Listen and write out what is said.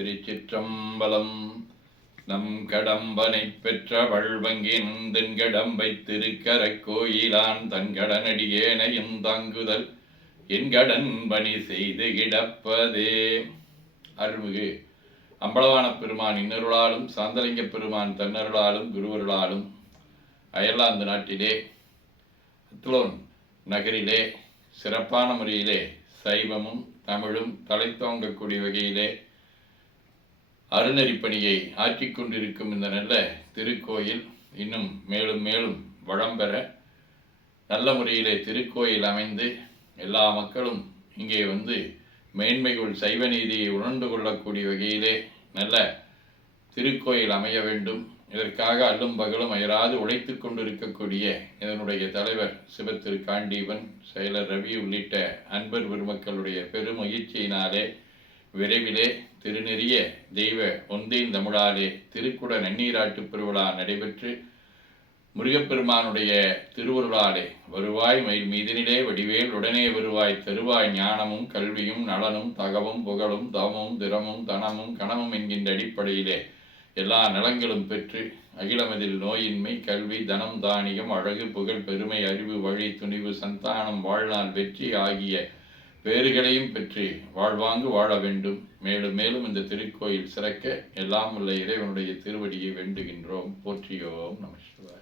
திருச்சிற்றம்பலம். நம் கடம்பனை பெற்ற வள்வங்கின் தென்கடம்பை திருக்கரக் கோயிலான் தன்கடனடியேனையும் தாங்குதல் என் கடன் பணி செய்து கிடப்பதே. அருள்மிகு அம்பலவான பெருமான் இன்னருளாலும் சாந்தலிங்க பெருமான் தன்னருளாலும் குருவருளாலும் அயர்லாந்து நாட்டிலே அத்லோன் நகரிலே சிறப்பான முறையிலே சைவமும் தமிழும் தலைத்தோங்கக்கூடிய வகையிலே அருணறிப்பணியை ஆற்றிக் கொண்டிருக்கும் இந்த நல்ல திருக்கோயில் இன்னும் மேலும் மேலும் வளம் பெற நல்ல முறையிலே திருக்கோயில் அமைந்து எல்லா மக்களும் இங்கே வந்து மேன்மைகள் சைவ நீதியை உணர்ந்து கொள்ளக்கூடிய வகையிலே நல்ல திருக்கோயில் அமைய வேண்டும். இதற்காக அல்லும் பகலும் அயராது உழைத்து கொண்டிருக்கக்கூடிய இதனுடைய தலைவர் சிவத்திரு காண்டீபன், செயலர் ரவி உள்ளிட்ட அன்பர் பெருமக்களுடைய பெருமுயற்சியினாலே விரைவிலே திருநெறிய தெய்வ ஒந்தேன் தமிழாலே திருக்குட நன்னீராட்டு பெருவிழா நடைபெற்று முருகப்பெருமானுடைய திருவருளாலே வருவாய் மயில் மீதினிலே வடிவேல் உடனே வருவாய் தருவாய் ஞானமும் கல்வியும் நலனும் தகவும் புகழும் தவமும் திறமும் தனமும் கணமும் என்கின்ற அடிப்படையிலே எல்லா நலங்களும் பெற்று அகிலமதில் நோயின்மை கல்வி தனம் தானியம் அழகு புகழ் பெருமை அறிவு வழி துணிவு சந்தானம் வாழ்நாள் வெற்றி ஆகிய பேறுகளையும் பெற்று வாழ்வாங்கு வாழ வேண்டும். மேலும் மேலும் இந்த திருக்கோயில் சிறக்க எல்லாம் உள்ள இறைவனுடைய திருவடியை வேண்டுகின்றோம். போற்றியோம் நம சிவாய.